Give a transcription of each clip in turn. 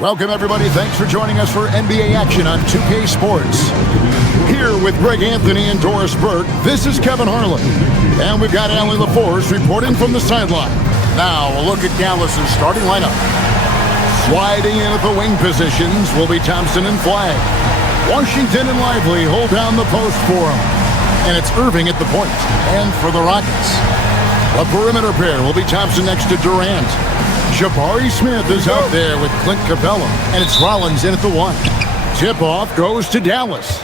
Welcome, everybody. Thanks for joining us for NBA action on 2K Sports. Here with Greg Anthony and Doris Burke, this is Kevin Harlan. And we've got Allie LaForce reporting from the sideline. Now, a look at Dallas's starting lineup. Sliding in at the wing positions will be Thompson and Flagg. Washington and Lively hold down the post for him. And it's Irving at the point. And for the Rockets, a perimeter pair will be Thompson next to Durant. Jabari Smith is out there with Clint Capella, and it's Rollins in at the 1. Tip-off goes to Dallas.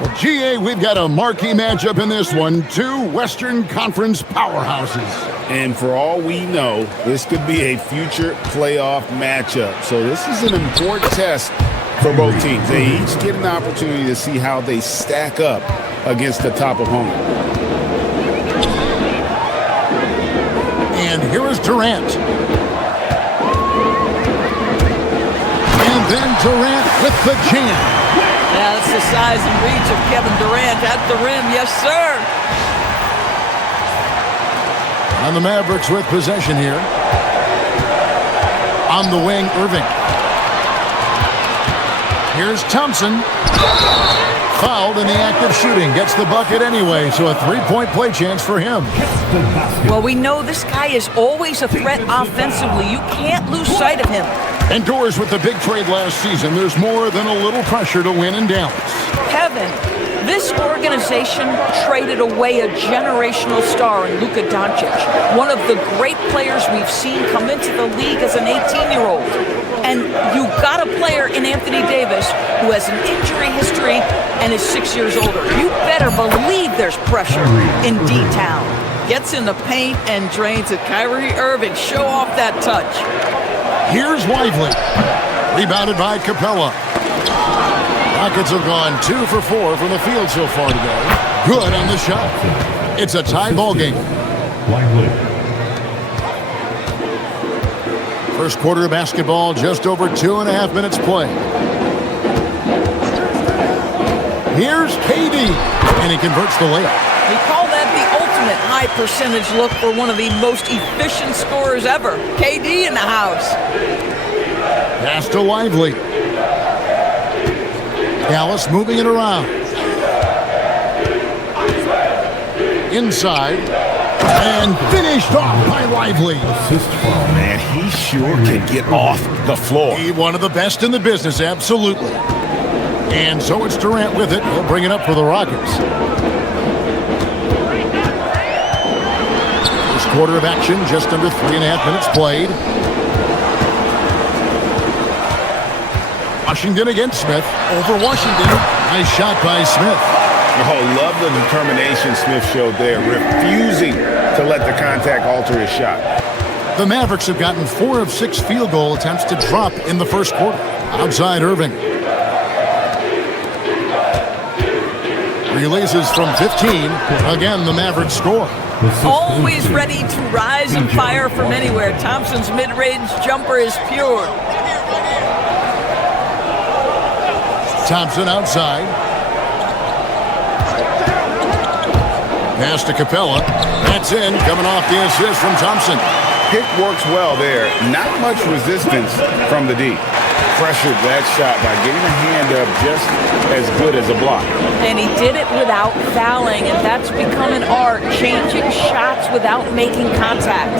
Well, GA, we've got a marquee matchup in this one. Two Western Conference powerhouses. And for all we know, this could be a future playoff matchup. So this is an important test for both teams. They each get an opportunity to see how they stack up against the top opponent. And here is Durant. And then Durant with the jam. Yeah, that's the size and reach of Kevin Durant at the rim. Yes, sir. And the Mavericks with possession here. On the wing, Irving. Here's Thompson. Fouled in the act of shooting. Gets the bucket anyway, so a three-point play chance for him. Well, we know this guy is always a threat offensively. You can't lose sight of him. And Doors with the big trade last season. There's more than a little pressure to win in Dallas. Kevin, this organization traded away a generational star in Luka Doncic, one of the great players we've seen come into the league as an 18-year-old. And you got a player in Anthony Davis who has an injury history and is 6 years older. You better believe there's pressure in D-Town. Gets in the paint and drains it. Kyrie Irving, show off that touch. Here's Lively. Rebounded by Capella. Rockets have gone 2 for 4 from the field so far today. Good on the shot. It's a tie ball game. First quarter of basketball, just over 2.5 minutes play. Here's KD, and he converts the layup. We call that the ultimate high percentage look for one of the most efficient scorers ever. KD in the house. Pass to Lively. Dallas moving it around. Inside. And finished off by Lively. Man, he sure can get off the floor. He's one of the best in the business, absolutely. And so it's Durant with it. He'll bring it up for the Rockets. First quarter of action, just under 3.5 minutes played. Washington against Smith. Over Washington. Nice shot by Smith. Oh, love the determination Smith showed there, refusing to let the contact alter his shot. The Mavericks have gotten 4 of 6 field goal attempts to drop in the first quarter. Outside Irving. Releases from 15. Again, the Mavericks score. Always ready to rise and fire from anywhere. Thompson's mid-range jumper is pure. Thompson outside. Pass to Capella. That's in. Coming off the assist from Thompson. Pick works well there. Not much resistance from the D. Pressured that shot by getting a hand up just as good as a block. And he did it without fouling, and that's become an art, changing shots without making contact.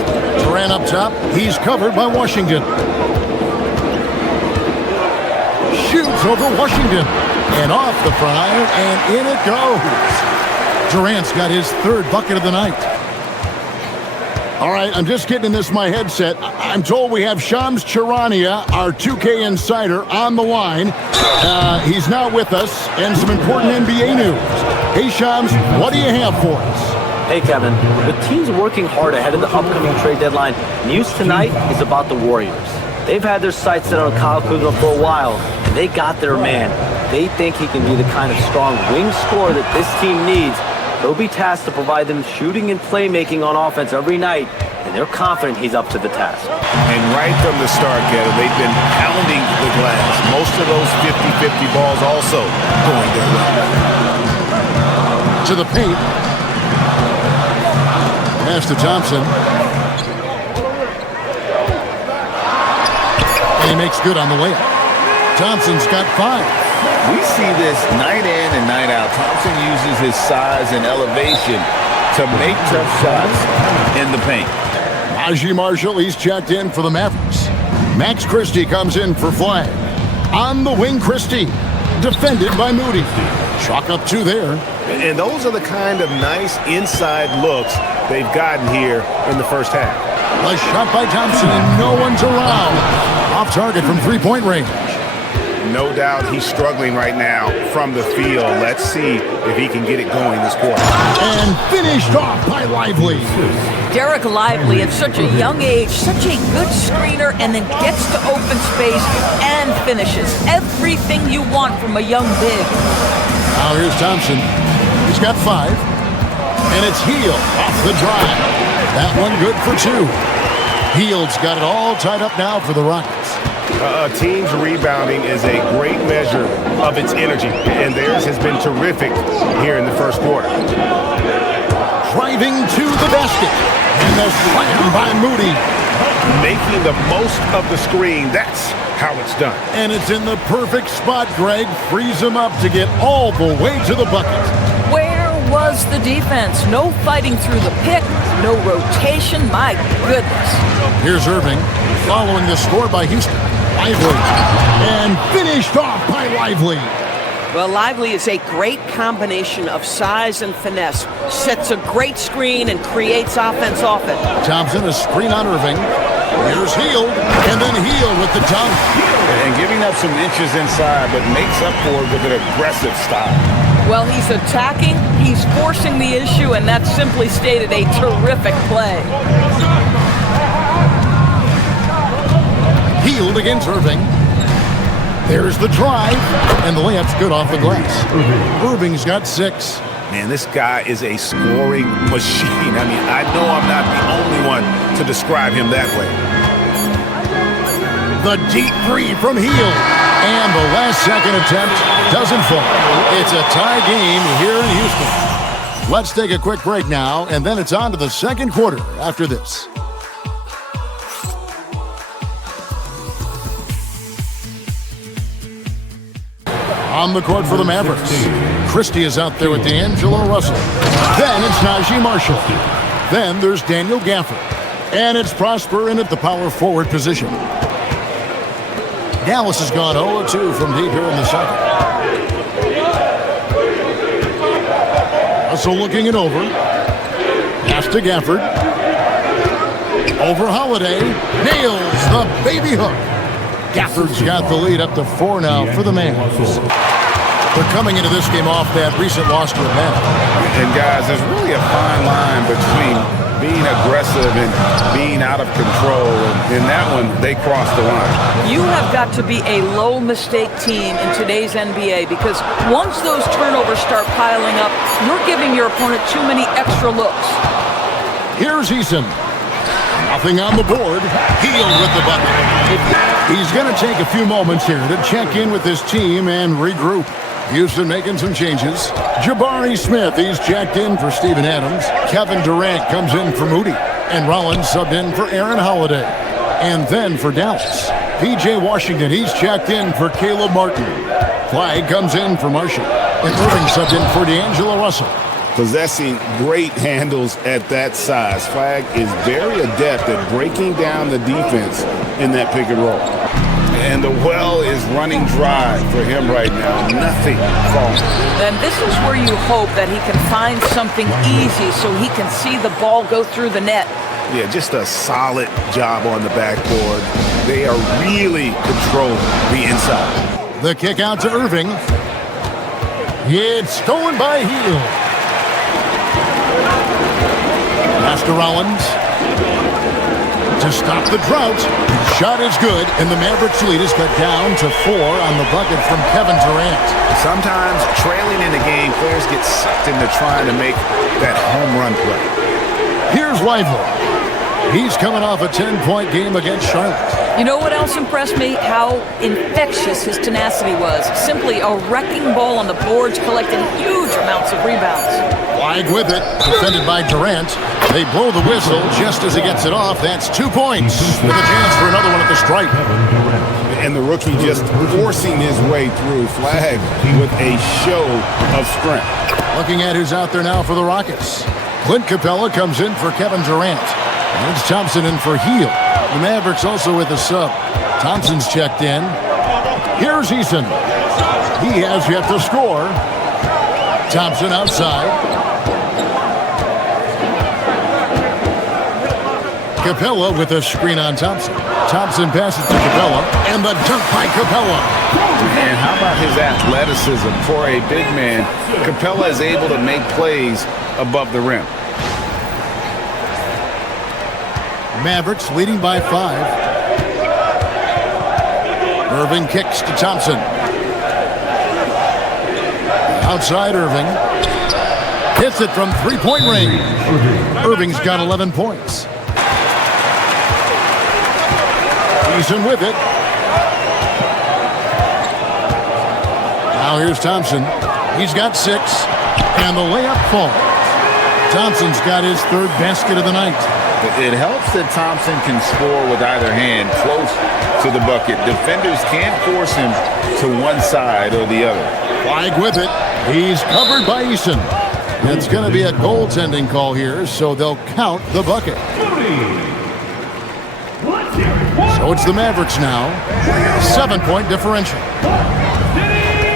Durant up top. He's covered by Washington. Shoots over Washington. And off the front iron, and in it goes. Durant's got his 3rd bucket of the night. All right, I'm just getting this my headset. I'm told we have Shams Charania, our 2K insider, on the line. He's now with us, and some important NBA news. Hey, Shams, what do you have for us? Hey, Kevin. The team's working hard ahead of the upcoming trade deadline. News tonight is about the Warriors. They've had their sights set on Kyle Kuzma for a while, and they got their man. They think he can be the kind of strong wing scorer that this team needs. He'll be tasked to provide them shooting and playmaking on offense every night, and they're confident he's up to the task. And right from the start, Kevin, they've been pounding the glass. Most of those 50-50 balls also going their way. To the paint. Pass to Thompson. And he makes good on the layup. Thompson's got 5. We see this night in and night out. Thompson uses his size and elevation to make tough shots in the paint. Najee Marshall, he's checked in for the Mavericks. Max Christie comes in for Flag. On the wing, Christie, defended by Moody. Chalk up 2 there. And those are the kind of nice inside looks they've gotten here in the first half. A shot by Thompson, and no one's around. Off target from three-point range. No doubt he's struggling right now from the field. Let's see if he can get it going this quarter. And finished off by Lively. Derrick Lively at such a young age, such a good screener, and then gets to open space and finishes. Everything you want from a young big. Now here's Thompson. He's got 5. And it's Hield off the drive. That one good for 2. Hield's got it all tied up now for the Rockets. A team's rebounding is a great measure of its energy, and theirs has been terrific here in the first quarter. Driving to the basket, and the slam by Moody. Making the most of the screen, that's how it's done. And it's in the perfect spot, Greg. Frees him up to get all the way to the bucket. Where was the defense? No fighting through the pick, no rotation, my goodness. Here's Irving, following the score by Houston. Lively, and finished off by Lively. Well, Lively is a great combination of size and finesse. Sets a great screen and creates offense off it. Thompson, a screen on Irving. Here's Hield, and then Hield with the dunk. And giving up some inches inside, but makes up for it with an aggressive style. Well, he's attacking, he's forcing the issue, and that's simply stated a terrific play. Hield against Irving. There's the drive, and the layup's good off the glass. Irving's got 6. Man, this guy is a scoring machine. I mean, I know I'm not the only one to describe him that way. The deep 3 from Hield. And the last second attempt doesn't fall. It's a tie game here in Houston. Let's take a quick break now, and then it's on to the second quarter after this. On the court for the Mavericks. Christie is out there with D'Angelo Russell. Then it's Najee Marshall. Then there's Daniel Gafford. And it's Prosper in at the power forward position. Dallas has gone 0-2 from deep here in the second. Russell looking it over. Pass to Gafford. Over Holiday. Nails the baby hook. Gafford's got the lead up to 4 now for the Mavs. They're coming into this game off that recent loss to Atlanta. And guys, there's really a fine line between being aggressive and being out of control. And in that one, they crossed the line. You have got to be a low mistake team in today's NBA because once those turnovers start piling up, you're giving your opponent too many extra looks. Here's Eason. Nothing on the board. Hield with the bucket. He's going to take a few moments here to check in with his team and regroup. Houston making some changes. Jabari Smith, he's checked in for Steven Adams. Kevin Durant comes in for Moody. And Rollins subbed in for Aaron Holiday. And then for Dallas, P.J. Washington, he's checked in for Caleb Martin. Flag comes in for Marshall. And Irving subbed in for D'Angelo Russell. Possessing great handles at that size. Flag is very adept at breaking down the defense in that pick and roll. And the well is running dry for him right now. Nothing falling. And this is where you hope that he can find something easy so he can see the ball go through the net. Yeah, just a solid job on the backboard. They are really controlling the inside. The kick out to Irving. It's going by Hield. Pass to Rollins. To stop the drought. Shot is good, and the Mavericks lead is cut down to 4 on the bucket from Kevin Durant. Sometimes trailing in the game, players get sucked into trying to make that home run play. Here's Lively. He's coming off a 10-point game against Charlotte. You know what else impressed me? How infectious his tenacity was. Simply a wrecking ball on the boards, collecting huge amounts of rebounds. Flag with it, defended by Durant. They blow the whistle just as he gets it off. That's 2 points with a chance for another one at the stripe. And And the rookie just forcing his way through. Flag with a show of strength. Looking at who's out there now for the Rockets. Clint Capella comes in for Kevin Durant. And it's Thompson in for Heel. The Mavericks also with a sub. Thompson's checked in. Here's Eason. He has yet to score. Thompson outside. Capella with a screen on Thompson. Thompson passes to Capella, and the dunk by Capella. And how about his athleticism for a big man? Capella is able to make plays above the rim. Mavericks leading by 5. Irving kicks to Thompson. Outside Irving. Hits it from three-point range. Irving's got 11 points. Eason with it. Now here's Thompson. He's got 6. And the layup falls. Thompson's got his 3rd basket of the night. It helps that Thompson can score with either hand close to the bucket. Defenders can't force him to one side or the other. Flag with it. He's covered by Eason. It's going to be a goaltending call here, so they'll count the bucket. So it's the Mavericks now. 7-point differential.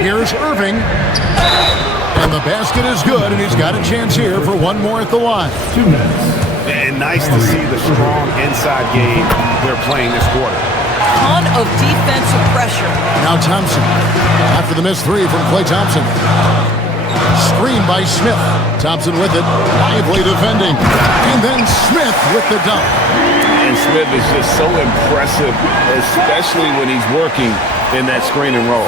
Here's Irving. And the basket is good, and he's got a chance here for one more at the line. 2 minutes. And nice to see the strong inside game they're playing this quarter. Ton of defensive pressure. Now Thompson. After the missed 3 from Klay Thompson. Screen by Smith. Thompson with it. Lively defending. And then Smith with the dunk. And Smith is just so impressive, especially when he's working in that screen and roll.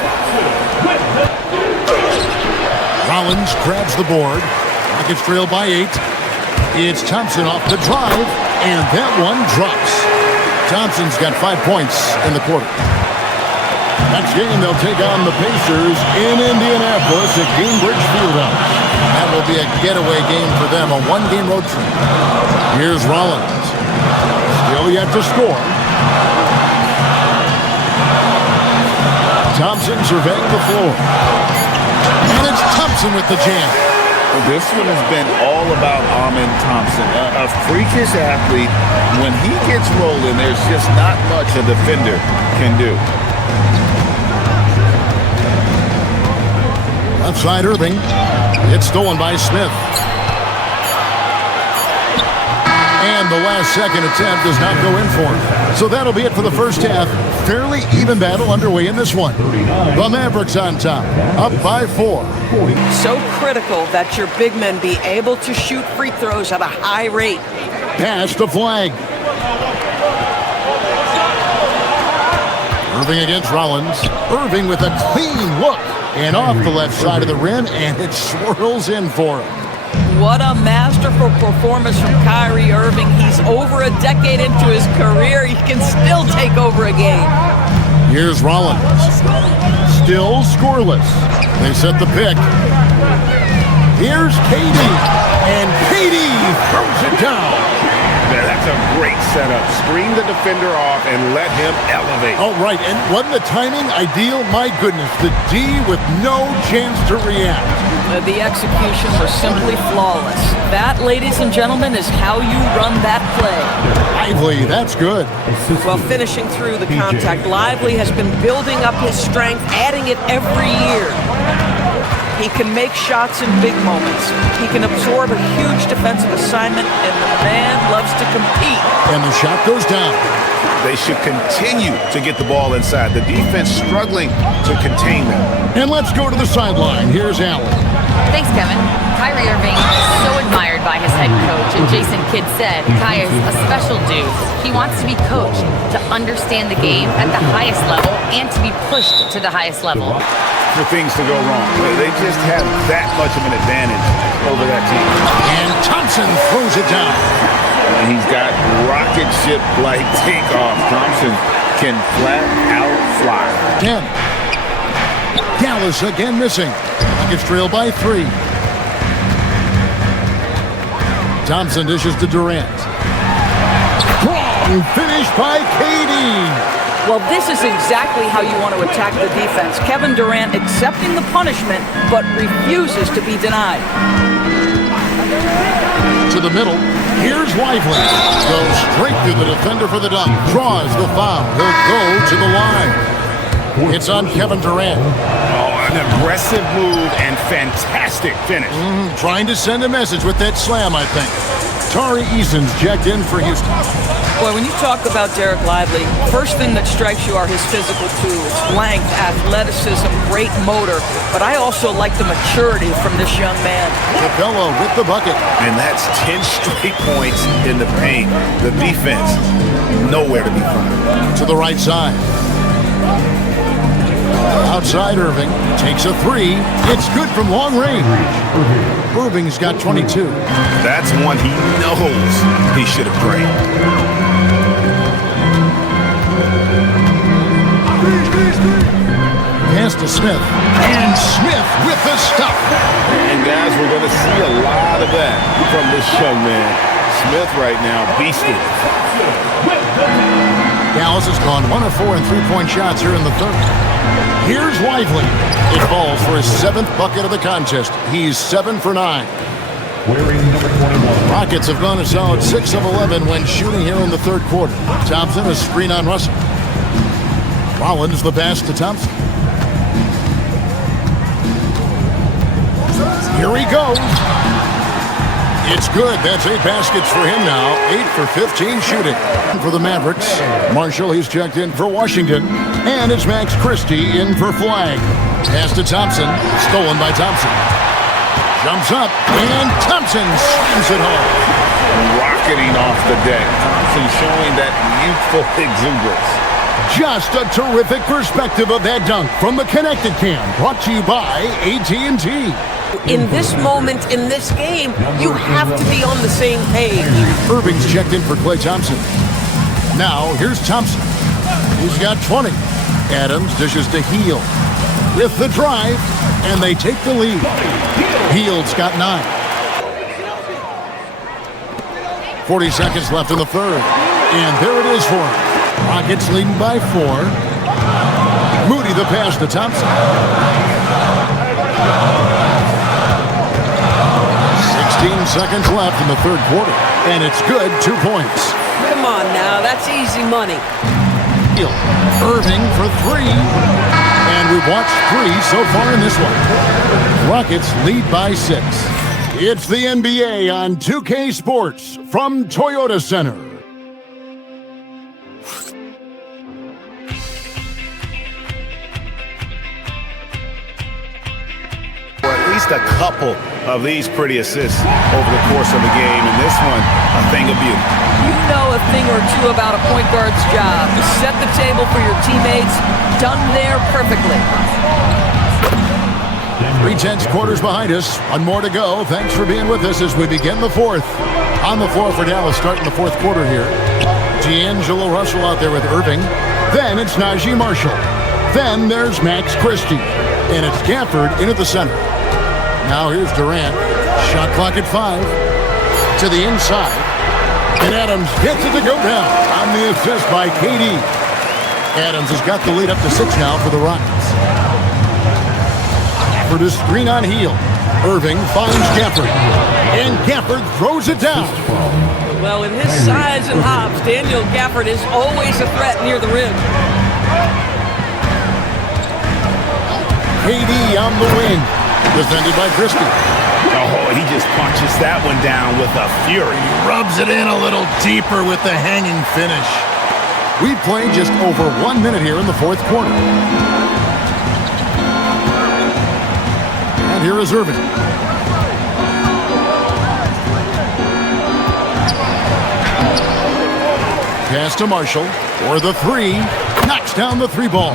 Rollins grabs the board. Rockets trail by 8. It's Thompson off the drive, and that one drops. Thompson's got 5 points in the quarter. Next game, they'll take on the Pacers in Indianapolis at Gainbridge Fieldhouse. That will be a getaway game for them, a one-game road trip. Here's Rollins. Still yet to score. Thompson surveying the floor. And it's Thompson with the jam. This one has been all about Amen Thompson, a freakish athlete. When he gets rolling, there's just not much a defender can do. Left side Irving. It's stolen by Smith. And the last second attempt does not go in for him. So that'll be it for the first half. Fairly even battle underway in this one. The Mavericks on top, up by 4. So critical that your big men be able to shoot free throws at a high rate. Pass the flag. Irving against Rollins. Irving with a clean look. And off the left side of the rim, and it swirls in for him. What a masterful performance from Kyrie Irving. He's over a decade into his career. He can still take over a game. Here's Rollins. Still scoreless. They set the pick. Here's KD. And KD throws it down. That's a great setup. Screen the defender off and let him elevate. Oh, right. And wasn't the timing ideal? My goodness. The D with no chance to react. The execution was simply flawless. That, ladies and gentlemen, is how you run that play. Lively, that's good. Well, finishing through the contact, Lively has been building up his strength, adding it every year. He can make shots in big moments. He can absorb a huge defensive assignment, and the man loves to compete. And the shot goes down. They should continue to get the ball inside. The defense struggling to contain them. And let's go to the sideline. Here's Allen. Thanks, Kevin. Kyrie Irving is so admired by his head coach, and Jason Kidd said Kai is a special dude. He wants to be coached to understand the game at the highest level and to be pushed to the highest level. For things to go wrong. They just have that much of an advantage over that team. And Thompson throws it down. And he's got rocket ship-like takeoff. Thompson can flat out fly. 10. Dallas again missing. Rockets trail by 3. Thompson dishes to Durant. Strong finish by KD. Well, this is exactly how you want to attack the defense. Kevin Durant accepting the punishment, but refuses to be denied. To the middle. Here's Lively. Goes straight through the defender for the dunk. Draws the foul. He'll go to the line. It's on Kevin Durant. Oh, an aggressive move and fantastic finish. Trying to send a message with that slam, I think. Tari Eason's checked in for Houston. Boy, when you talk about Derrick Lively, first thing that strikes you are his physical tools, length, athleticism, great motor, but I also like the maturity from this young man. Capella with the bucket. And that's 10 straight points in the paint. The defense, nowhere to be found. To the right side. Outside Irving. Takes a three. It's good from long range. Irving's got 22. That's one he knows he should have drained. Pass to Smith. And Smith with the stuff. And guys, we're going to see a lot of that from this young man. Smith right now, beasting. Dallas has gone 1 of 4 in three-point shots here in the third. Here's Lively. It falls for his 7th bucket of the contest. He's 7 for 9. Wearing number 21. Rockets have gone a solid 6 of 11 when shooting here in the third quarter. Thompson, a screen on Russell. Rollins the pass to Thompson. Here he goes. It's good. That's 8 baskets for him now. 8 for 15 shooting. For the Mavericks, Marshall, he's checked in for Washington. And it's Max Christie in for Flag. Pass to Thompson. Stolen by Thompson. Jumps up, and Thompson slams it home. Rocketing off the deck. Thompson showing that youthful exuberance. Just a terrific perspective of that dunk from the Connected Cam. Brought to you by AT&T. In this moment, in this game, you have to be on the same page. Irving's checked in for Klay Thompson. Now, here's Thompson. He's got 20. Adams dishes to Hield. With the drive, and they take the lead. Hield's got 9. 40 seconds left in the third. And there it is for him. Rockets leading by 4. Moody the pass to Thompson. 16 seconds left in the third quarter. And it's good, 2 points. Come on now, that's easy money. Irving for 3. And we've watched 3 so far in this one. Rockets lead by 6. It's the NBA on 2K Sports from Toyota Center. A couple of these pretty assists over the course of the game, and this one, a thing of beauty. You know a thing or two about a point guard's job. Set the table for your teammates. Done there perfectly. 3/10 quarters behind us. 1 more to go. Thanks for being with us as we begin the fourth. On the floor for Dallas starting the fourth quarter here. D'Angelo Russell out there with Irving. Then it's Najee Marshall. Then there's Max Christie. And it's Gafford in at the center. Now here's Durant. Shot clock at 5. To the inside. And Adams gets it to go down on the assist by KD. Adams has got the lead up to 6 now for the Rockets. For the screen on Hield. Irving finds Gafford. And Gafford throws it down. Well, with his size and hops, Daniel Gafford is always a threat near the rim. KD on the wing. Defended by Christie. Oh, he just punches that one down with a fury. Rubs it in a little deeper with the hanging finish. We've played just over 1 minute here in the fourth quarter. And here is Irving. Pass to Marshall for the 3. Knocks down the 3 ball.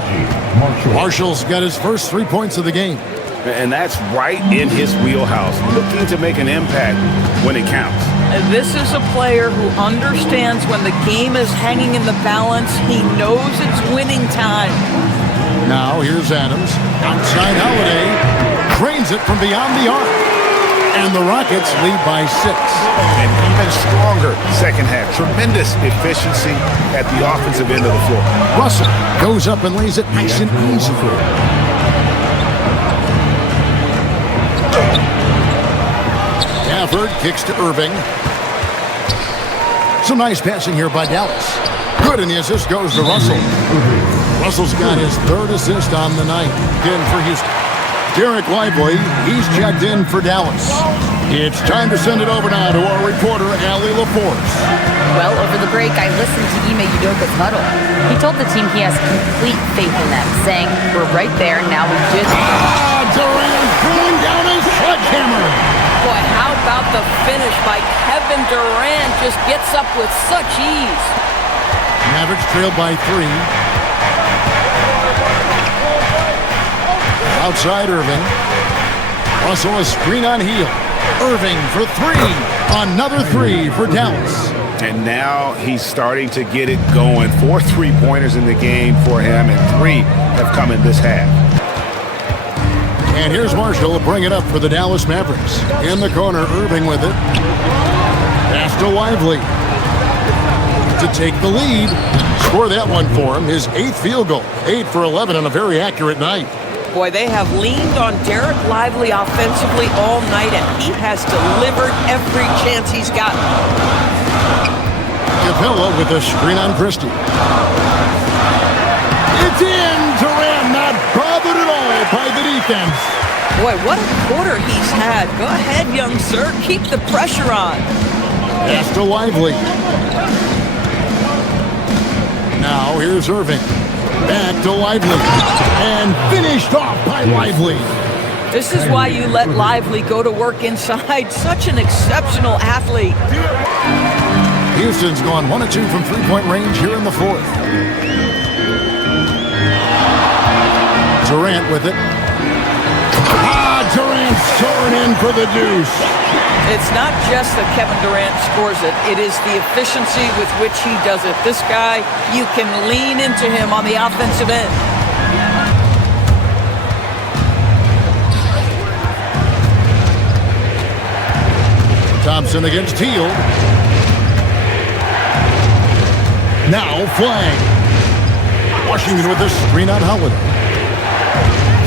Marshall's got his first 3 points of the game. And that's right in his wheelhouse, looking to make an impact when it counts. This is a player who understands when the game is hanging in the balance. He knows it's winning time. Now here's Adams. Outside Holiday. Drains it from beyond the arc. And the Rockets lead by 6. And even stronger second half. Tremendous efficiency at the offensive end of the floor. Russell goes up and lays it nice and easy. Stafford kicks to Irving. Some nice passing here by Dallas. Good, and the assist goes to Russell. Russell's got his 3rd assist on the night. Again for Houston. Derrick Lively, he's checked in for Dallas. It's time to send it over now to our reporter, Allie LaForce. Well, over the break, I listened to Ime Udoka's huddle. He told the team he has complete faith in them, saying, "We're right there, now we just..." Durant throwing down a sledgehammer. Boy, how about the finish by Kevin Durant? Just gets up with such ease. Mavericks trailed by 3. Outside Irving. Russell a screen on Hield. Irving for 3. Another 3 for Dallas. And now he's starting to get it going. 4 3-pointers in the game for him, and 3 have come in this half. And here's Marshall to bring it up for the Dallas Mavericks. In the corner, Irving with it. Pass to Lively to take the lead. Score that one for him. His 8th field goal. 8 for 11 on a very accurate night. Boy, they have leaned on Derrick Lively offensively all night, and he has delivered every chance he's gotten. Capella with a screen on Christie. It's in! Durant not bothered at all by the defense. Boy, what a quarter he's had. Go ahead, young sir. Keep the pressure on. Pass to Lively. Now here's Irving. Back to Lively. And finished off by Lively. This is why you let Lively go to work inside. Such an exceptional athlete. Houston's gone 1 of 2 from 3-point range here in the 4th. Durant with it. Durant soaring in for the deuce. It's not just that Kevin Durant scores it. It is the efficiency with which he does it. This guy, you can lean into him on the offensive end. Thompson against Hield. Now Flag. Washington with a screen on Holiday.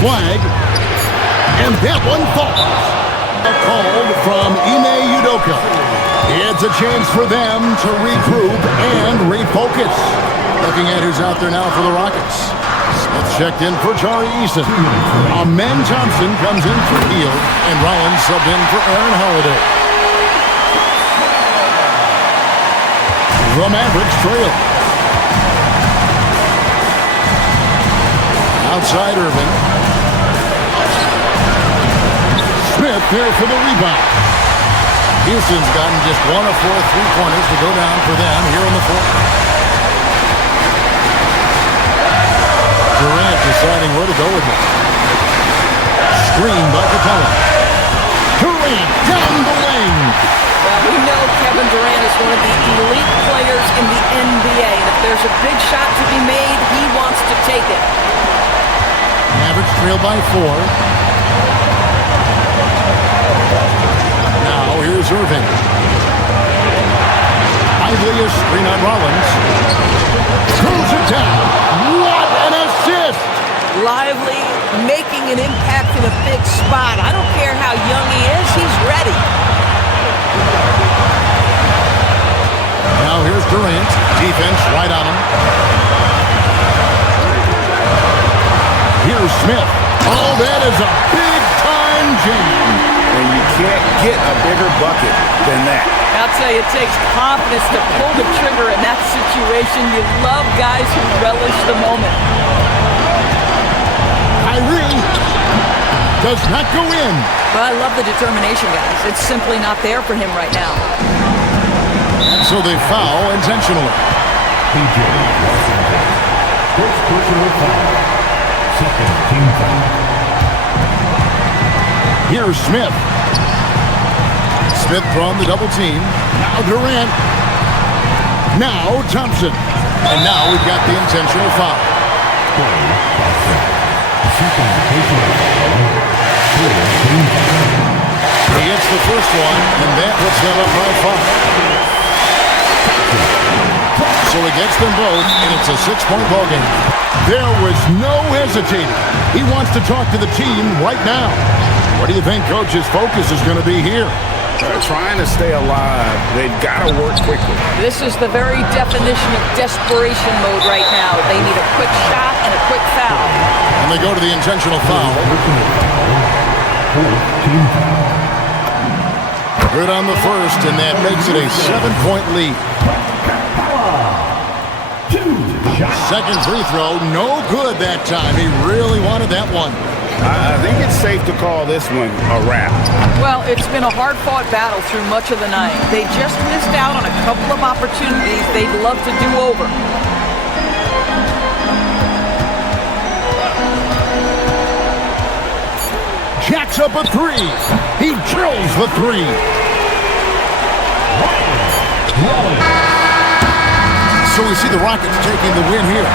Flag. And that one falls. Called from Ime Udoka. It's a chance for them to regroup and refocus. Looking at who's out there now for the Rockets. Smith checked in for Jari Eason. Amen Thompson comes in for Hield. And Rollins subbed in for Aaron Holiday. The Mavericks trail. Outside Irving. Smith there for the rebound. Houston's gotten just 1 of 4 3-pointers to go down for them here in the 4th. Durant deciding where to go with it. Screen by Capella. Durant down the lane. Well, we know Kevin Durant is one of the elite players in the NBA. And if there's a big shot to be made, he wants to take it. Mavericks trail by 4. Now here's Irving. Lively a screen on Rollins. Throws it down. What an assist! Lively making an impact in a big spot. I don't care how young he is, he's ready. Now here's Durant. Defense right on him. Here's Smith. Oh, that is a big-time jam. And you can't get a bigger bucket than that. I'll tell you, it takes confidence to pull the trigger in that situation. You love guys who relish the moment. Kyrie does not go in. But I love the determination, guys. It's simply not there for him right now. And so they foul intentionally. PJ. First personal foul. Second team foul. Here's Smith. Smith throwing the double team. Now Durant. Now Thompson. And now we've got the intentional foul. The gets the first one, and that puts them up by 5. So he gets them both, and it's a 6-point ball game. There was no hesitating. He wants to talk to the team right now. What do you think Coach's focus is going to be here? Trying to stay alive. They've got to work quickly. This is the very definition of desperation mode right now. They need a quick shot and a quick foul. And they go to the intentional foul. Good on the first, and that makes it a 7-point lead. Second free throw, no good that time. He really wanted that one. I think it's safe to call this one a wrap. Well, it's been a hard-fought battle through much of the night. They just missed out on a couple of opportunities they'd love to do over. Jacks up a three. He drills the three. So we see the Rockets taking the win here.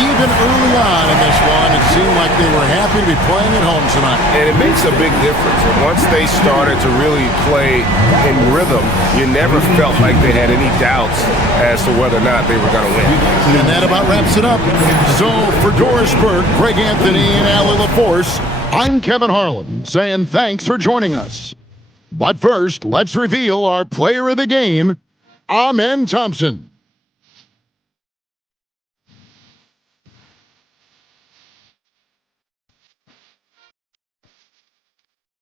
Even early on in this one, it seemed like they were happy to be playing at home tonight. And it makes a big difference. And once they started to really play in rhythm, you never felt like they had any doubts as to whether or not they were going to win. And that about wraps it up. So for Doris Burke, Greg Anthony, and Allie LaForce, I'm Kevin Harlan saying thanks for joining us. But first, let's reveal our player of the game, Amen Thompson.